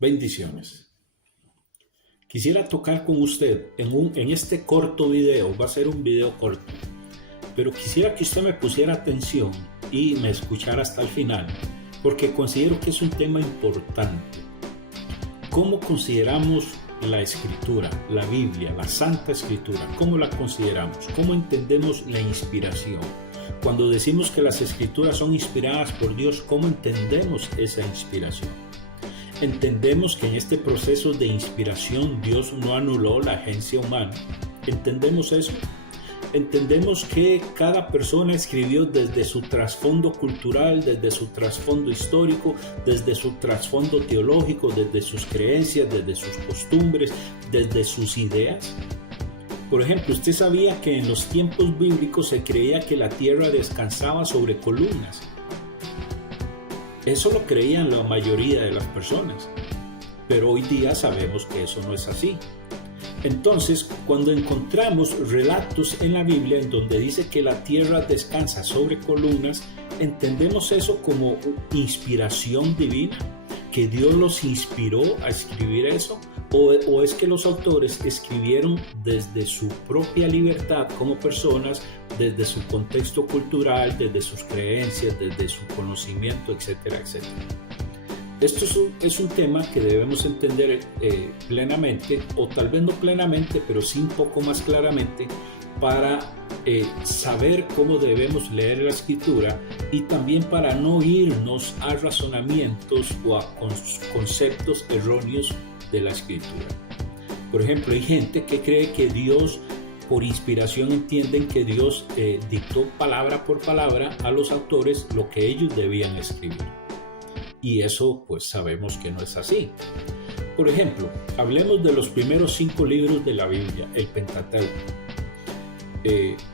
Bendiciones. Quisiera tocar con usted en este corto video, va a ser un video corto, pero quisiera que usted me pusiera atención y me escuchara hasta el final, porque considero que es un tema importante. ¿Cómo consideramos la Escritura, la Biblia, la Santa Escritura? ¿Cómo la consideramos? ¿Cómo entendemos la inspiración? Cuando decimos que las Escrituras son inspiradas por Dios, ¿cómo entendemos esa inspiración? Entendemos que en este proceso de inspiración Dios no anuló la agencia humana. ¿Entendemos eso? Entendemos que cada persona escribió desde su trasfondo cultural, desde su trasfondo histórico, desde su trasfondo teológico, desde sus creencias, desde sus costumbres, desde sus ideas. Por ejemplo, ¿usted sabía que en los tiempos bíblicos se creía que la tierra descansaba sobre columnas? Eso lo creían la mayoría de las personas, pero hoy día sabemos que eso no es así. Entonces, cuando encontramos relatos en la Biblia en donde dice que la tierra descansa sobre columnas, entendemos eso como inspiración divina, que Dios los inspiró a escribir eso, o es que los autores escribieron desde su propia libertad como personas, desde su contexto cultural, desde sus creencias, desde su conocimiento, etcétera, etcétera. Esto es un tema que debemos entender plenamente, o tal vez no plenamente, pero sí un poco más claramente, para saber cómo debemos leer la Escritura y también para no irnos a razonamientos o a conceptos erróneos de la Escritura. Por ejemplo, hay gente que cree que Dios, por inspiración, entienden que Dios dictó palabra por palabra a los autores lo que ellos debían escribir. Y eso pues sabemos que no es así. Por ejemplo, hablemos de los primeros 5 libros de la Biblia, el Pentateuco.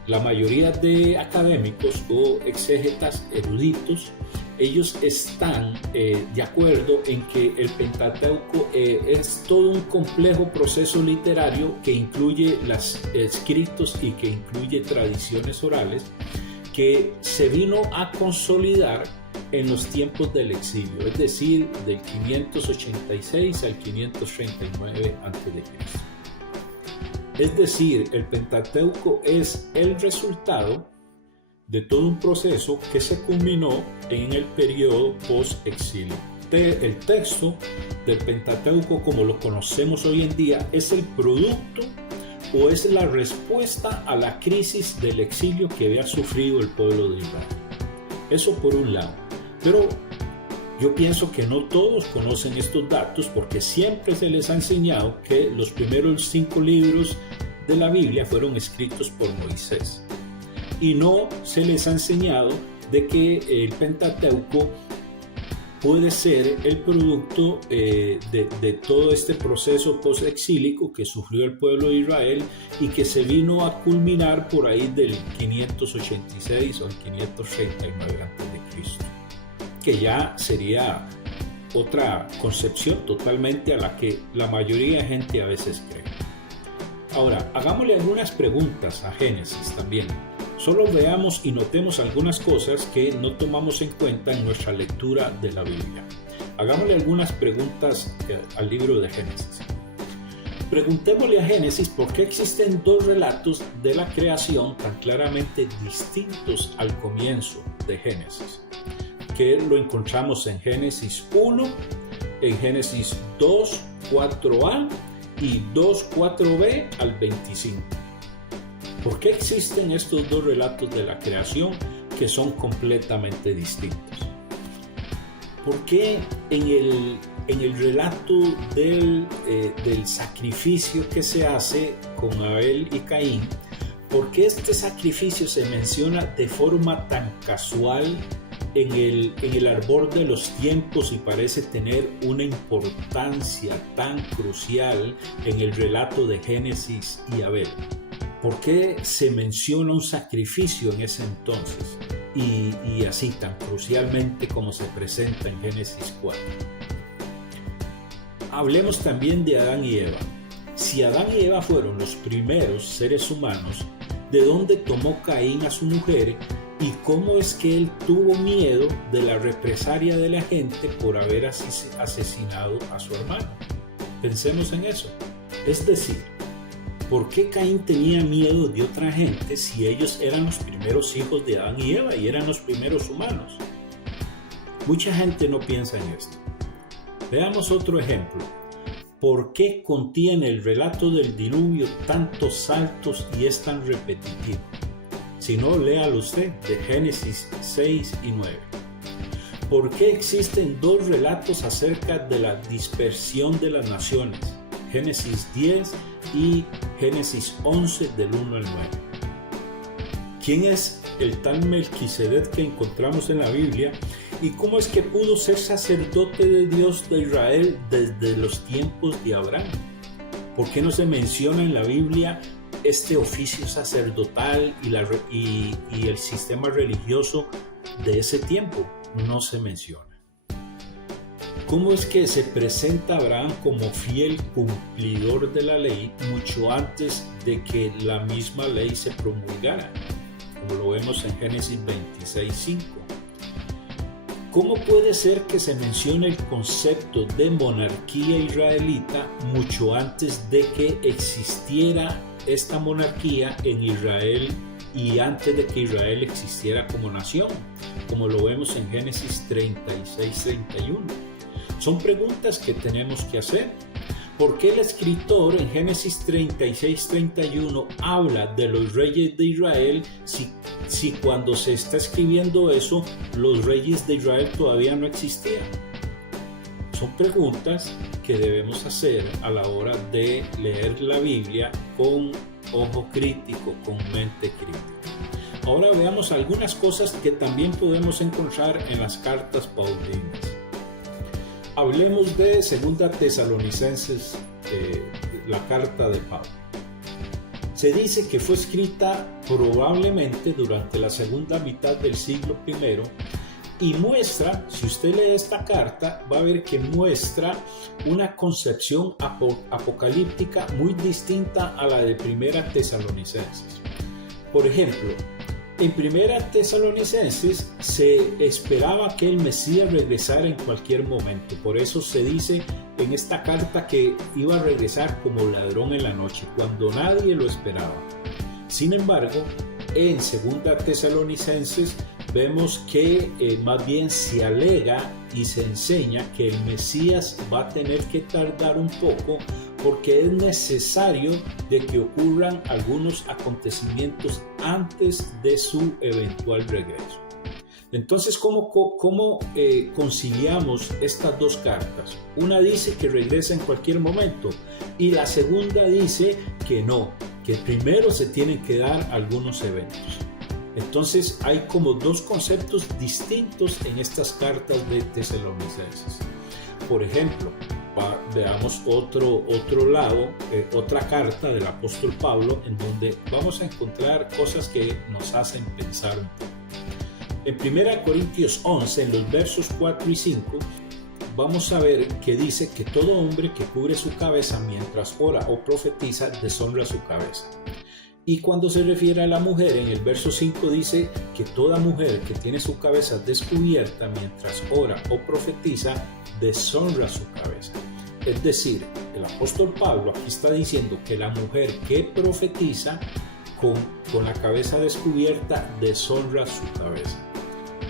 La mayoría de académicos o exégetas eruditos, ellos están de acuerdo en que el Pentateuco es todo un complejo proceso literario que incluye los escritos y que incluye tradiciones orales, que se vino a consolidar en los tiempos del exilio, es decir, del 586 al 539 a.C. Es decir, el Pentateuco es el resultado de todo un proceso que se culminó en el periodo post-exilio. El texto del Pentateuco, como lo conocemos hoy en día, es el producto o es la respuesta a la crisis del exilio que había sufrido el pueblo de Israel. Eso por un lado. Pero yo pienso que no todos conocen estos datos porque siempre se les ha enseñado que los primeros 5 libros de la Biblia fueron escritos por Moisés. Y no se les ha enseñado de que el Pentateuco puede ser el producto de todo este proceso post-exílico que sufrió el pueblo de Israel y que se vino a culminar por ahí del 586 o el 539 a.C., que ya sería otra concepción totalmente a la que la mayoría de gente a veces cree. Ahora, hagámosle algunas preguntas a Génesis también. Solo veamos y notemos algunas cosas que no tomamos en cuenta en nuestra lectura de la Biblia. Hagámosle algunas preguntas al libro de Génesis. Preguntémosle a Génesis por qué existen 2 relatos de la creación tan claramente distintos al comienzo de Génesis, que lo encontramos en Génesis 1, en Génesis 2, 4a y 2, 4b al 25. ¿Por qué existen estos 2 relatos de la creación que son completamente distintos? ¿Por qué en el relato del sacrificio que se hace con Abel y Caín, por qué este sacrificio se menciona de forma tan casual en el árbol de los tiempos y parece tener una importancia tan crucial en el relato de Génesis y Abel? ¿Por qué se menciona un sacrificio en ese entonces y así tan crucialmente como se presenta en Génesis 4? Hablemos también de Adán y Eva. Si Adán y Eva fueron los primeros seres humanos, ¿de dónde tomó Caín a su mujer y cómo es que él tuvo miedo de la represalia de la gente por haber asesinado a su hermano. Pensemos en eso. Es decir, ¿por qué Caín tenía miedo de otra gente si ellos eran los primeros hijos de Adán y Eva y eran los primeros humanos? Mucha gente no piensa en esto. Veamos otro ejemplo. ¿Por qué contiene el relato del diluvio tantos saltos y es tan repetitivo? Si no, léalo usted, de Génesis 6 y 9. ¿Por qué existen dos relatos acerca de la dispersión de las naciones? Génesis 10 y Génesis 11 del 1 al 9. ¿Quién es el tal Melquisedec que encontramos en la Biblia y cómo es que pudo ser sacerdote de Dios de Israel desde los tiempos de Abraham? ¿Por qué no se menciona en la Biblia este oficio sacerdotal y el sistema religioso de ese tiempo? No se menciona. ¿Cómo es que se presenta Abraham como fiel cumplidor de la ley mucho antes de que la misma ley se promulgara? Como lo vemos en Génesis 26:5. ¿Cómo puede ser que se mencione el concepto de monarquía israelita mucho antes de que existiera esta monarquía en Israel y antes de que Israel existiera como nación? Como lo vemos en Génesis 36:31. Son preguntas que tenemos que hacer. ¿Por qué el escritor en Génesis 36:31 habla de los reyes de Israel si cuando se está escribiendo eso los reyes de Israel todavía no existían? Son preguntas que debemos hacer a la hora de leer la Biblia con ojo crítico, con mente crítica. Ahora veamos algunas cosas que también podemos encontrar en las cartas paulinas. Hablemos de 2 Tesalonicenses, la carta de Pablo. Se dice que fue escrita probablemente durante la segunda mitad del siglo I y muestra, si usted lee esta carta, va a ver que muestra una concepción apocalíptica muy distinta a la de 1 Tesalonicenses. Por ejemplo, en 1 Tesalonicenses se esperaba que el Mesías regresara en cualquier momento. Por eso se dice en esta carta que iba a regresar como ladrón en la noche, cuando nadie lo esperaba. Sin embargo, en 2 Tesalonicenses vemos que más bien se alega y se enseña que el Mesías va a tener que tardar un poco porque es necesario de que ocurran algunos acontecimientos antes de su eventual regreso. Entonces, ¿cómo conciliamos estas dos cartas? Una dice que regresa en cualquier momento y la segunda dice que no, que primero se tienen que dar algunos eventos. Entonces hay como dos conceptos distintos en estas cartas de Tesalonicenses. Por ejemplo, veamos otro lado, otra carta del apóstol Pablo, en donde vamos a encontrar cosas que nos hacen pensar un poco. En 1 Corintios 11, en los versos 4 y 5, vamos a ver que dice que todo hombre que cubre su cabeza mientras ora o profetiza deshonra su cabeza. Y cuando se refiere a la mujer, en el verso 5 dice que toda mujer que tiene su cabeza descubierta mientras ora o profetiza deshonra su cabeza. Es decir, el apóstol Pablo aquí está diciendo que la mujer que profetiza con la cabeza descubierta deshonra su cabeza.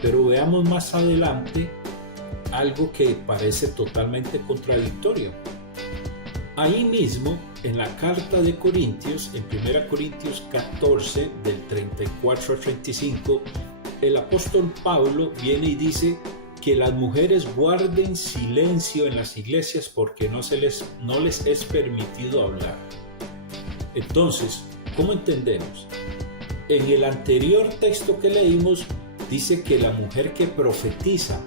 Pero veamos más adelante algo que parece totalmente contradictorio. Ahí mismo, en la carta de Corintios, en 1 Corintios 14, del 34 al 35, el apóstol Pablo viene y dice que las mujeres guarden silencio en las iglesias porque no les es permitido hablar. Entonces, ¿cómo entendemos? En el anterior texto que leímos, dice que la mujer que profetiza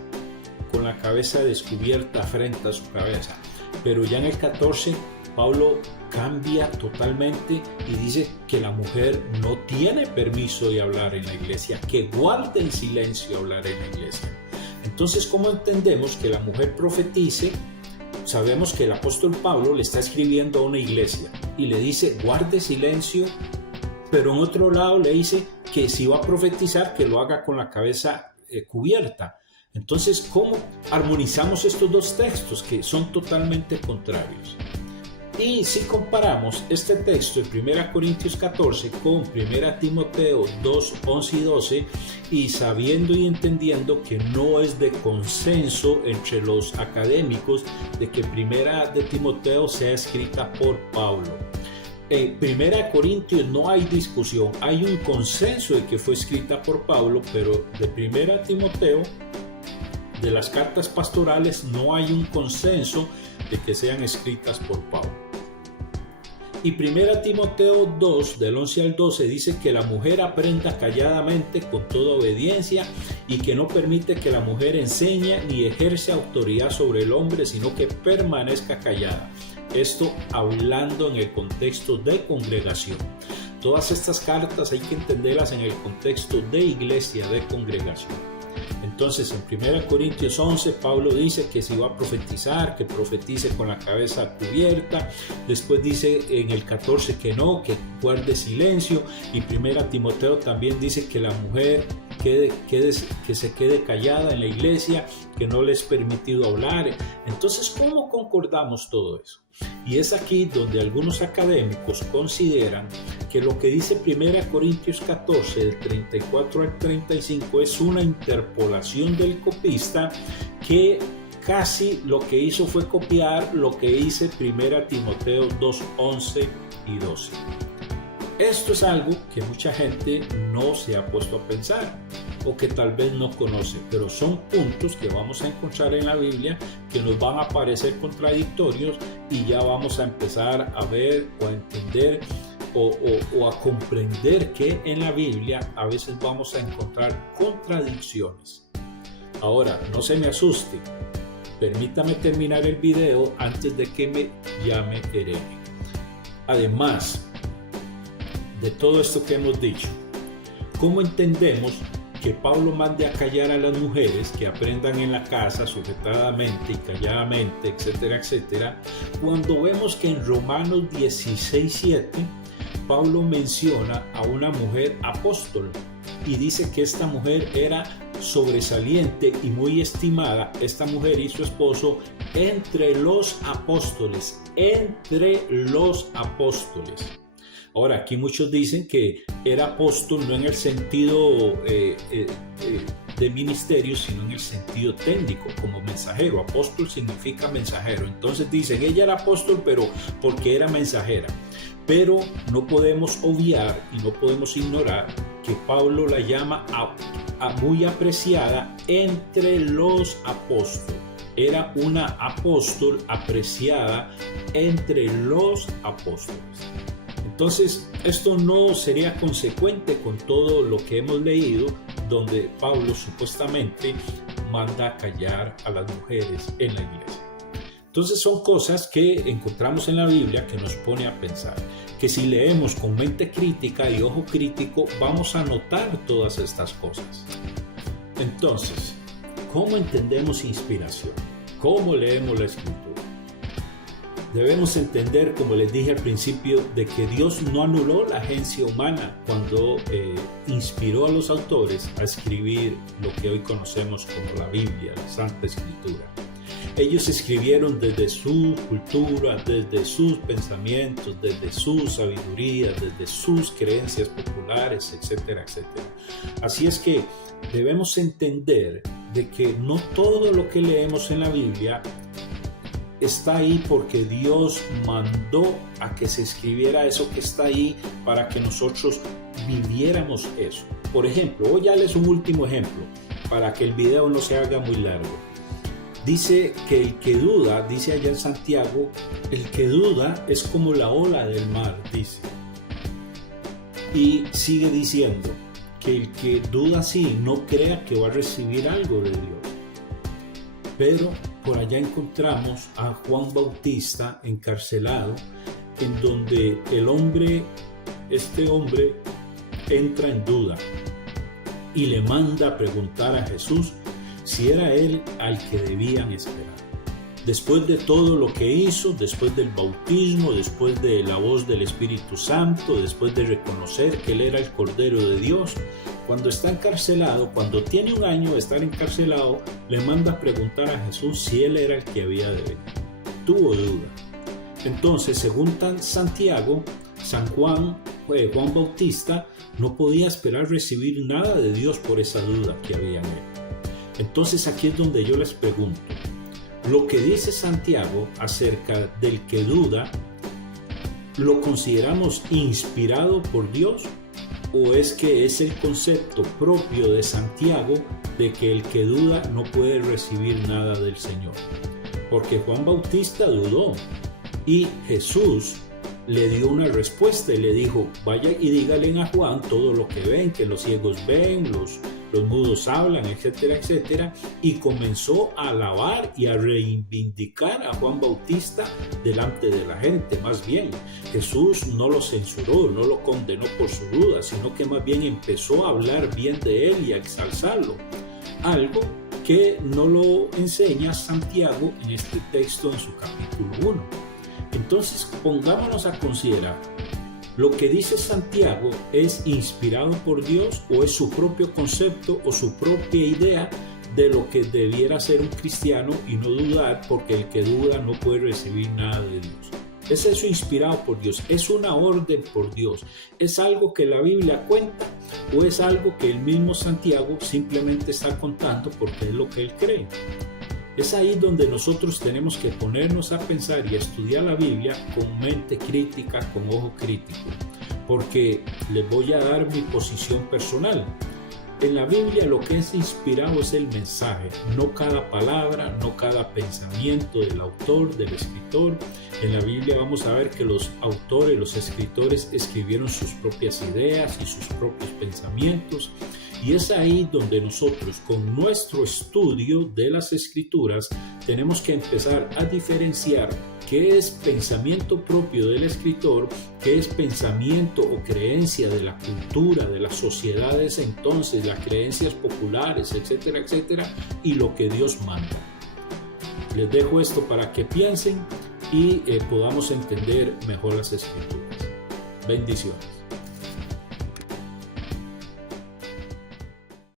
con la cabeza descubierta frente a su cabeza. Pero ya en el 14, Pablo cambia totalmente y dice que la mujer no tiene permiso de hablar en la iglesia, que guarde en silencio hablar en la iglesia. Entonces, ¿cómo entendemos que la mujer profetice? Sabemos que el apóstol Pablo le está escribiendo a una iglesia y le dice, guarde silencio pero en otro lado le dice que si va a profetizar, que lo haga con la cabeza cubierta. Entonces, ¿cómo armonizamos estos dos textos que son totalmente contrarios? Y si comparamos este texto en 1 Corintios 14 con 1 Timoteo 2, 11 y 12, y sabiendo y entendiendo que no es de consenso entre los académicos de que 1 de Timoteo sea escrita por Pablo. En 1 Corintios no hay discusión, hay un consenso de que fue escrita por Pablo, pero de 1 Timoteo, de las cartas pastorales, no hay un consenso de que sean escritas por Pablo. Y 1 Timoteo 2, del 11 al 12, dice que la mujer aprenda calladamente con toda obediencia y que no permite que la mujer enseñe ni ejerce autoridad sobre el hombre, sino que permanezca callada. Esto hablando en el contexto de congregación. Todas estas cartas hay que entenderlas en el contexto de iglesia, de congregación. Entonces, en 1 Corintios 11, Pablo dice que si va a profetizar, que profetice con la cabeza cubierta. Después dice en el 14 que no, que guarde silencio. Y 1 Timoteo también dice que la mujer que se quede callada en la iglesia, que no le es permitido hablar. Entonces, ¿cómo concordamos todo eso? Y es aquí donde algunos académicos consideran que lo que dice 1 Corintios 14, del 34 al 35, es una interpolación del copista que casi lo que hizo fue copiar lo que dice 1 Timoteo 2, 11 y 12. Esto es algo que mucha gente no se ha puesto a pensar o que tal vez no conoce, pero son puntos que vamos a encontrar en la Biblia que nos van a parecer contradictorios y ya vamos a empezar a ver o a entender o a comprender que en la Biblia a veces vamos a encontrar contradicciones. Ahora, no se me asuste, permítame terminar el video antes de que me llame hereje. Además de todo esto que hemos dicho, ¿cómo entendemos que Pablo mande a callar a las mujeres, que aprendan en la casa sujetadamente y calladamente, etcétera, etcétera, cuando vemos que en Romanos 16:7 Pablo menciona a una mujer apóstol y dice que esta mujer era sobresaliente y muy estimada, esta mujer y su esposo, entre los apóstoles, Ahora, aquí muchos dicen que era apóstol no en el sentido de ministerio, sino en el sentido técnico, como mensajero. Apóstol significa mensajero. Entonces dicen, ella era apóstol, pero porque era mensajera. Pero no podemos obviar y no podemos ignorar que Pablo la llama muy apreciada entre los apóstoles. Era una apóstol apreciada entre los apóstoles. Entonces, esto no sería consecuente con todo lo que hemos leído, donde Pablo supuestamente manda a callar a las mujeres en la iglesia. Entonces, son cosas que encontramos en la Biblia que nos pone a pensar, que si leemos con mente crítica y ojo crítico, vamos a notar todas estas cosas. Entonces, ¿cómo entendemos inspiración? ¿Cómo leemos la Escritura? Debemos entender, como les dije al principio, de que Dios no anuló la agencia humana cuando inspiró a los autores a escribir lo que hoy conocemos como la Biblia, la Santa Escritura. Ellos escribieron desde su cultura, desde sus pensamientos, desde su sabiduría, desde sus creencias populares, etcétera, etcétera. Así es que debemos entender de que no todo lo que leemos en la Biblia está ahí porque Dios mandó a que se escribiera eso que está ahí para que nosotros viviéramos eso. Por ejemplo, voy a darles un último ejemplo para que el video no se haga muy largo. Dice que el que duda, dice allá en Santiago, el que duda es como la ola del mar, dice. Y sigue diciendo que el que duda así no crea que va a recibir algo de Dios. Pero por allá encontramos a Juan Bautista encarcelado, en donde este hombre entra en duda y le manda a preguntar a Jesús si era él al que debían esperar. Después de todo lo que hizo, después del bautismo, después de la voz del Espíritu Santo, después de reconocer que Él era el Cordero de Dios, cuando está encarcelado, cuando tiene 1 año de estar encarcelado, le manda a preguntar a Jesús si Él era el que había de venir. Tuvo duda. Entonces, según Santiago, Juan Bautista no podía esperar recibir nada de Dios por esa duda que había en él. Entonces aquí es donde yo les pregunto, ¿lo que dice Santiago acerca del que duda, lo consideramos inspirado por Dios? ¿O es que es el concepto propio de Santiago de que el que duda no puede recibir nada del Señor? Porque Juan Bautista dudó y Jesús le dio una respuesta y le dijo, vaya y dígale a Juan todo lo que ven, que los ciegos ven, los mudos hablan, etcétera, etcétera, y comenzó a alabar y a reivindicar a Juan Bautista delante de la gente. Más bien, Jesús no lo censuró, no lo condenó por su duda, sino que más bien empezó a hablar bien de él y a exalzarlo. Algo que no lo enseña Santiago en este texto en su capítulo 1. Entonces, pongámonos a considerar, ¿lo que dice Santiago es inspirado por Dios o es su propio concepto o su propia idea de lo que debiera ser un cristiano y no dudar, porque el que duda no puede recibir nada de Dios? ¿Es eso inspirado por Dios? ¿Es una orden por Dios? ¿Es algo que la Biblia cuenta o es algo que el mismo Santiago simplemente está contando porque es lo que él cree? Es ahí donde nosotros tenemos que ponernos a pensar y a estudiar la Biblia con mente crítica, con ojo crítico, porque les voy a dar mi posición personal. En la Biblia lo que es inspirado es el mensaje, no cada palabra, no cada pensamiento del autor, del escritor. En la Biblia vamos a ver que los autores, los escritores escribieron sus propias ideas y sus propios pensamientos. Y es ahí donde nosotros, con nuestro estudio de las Escrituras, tenemos que empezar a diferenciar qué es pensamiento propio del escritor, qué es pensamiento o creencia de la cultura, de las sociedades entonces, las creencias populares, etcétera, etcétera, y lo que Dios manda. Les dejo esto para que piensen y podamos entender mejor las Escrituras. Bendiciones.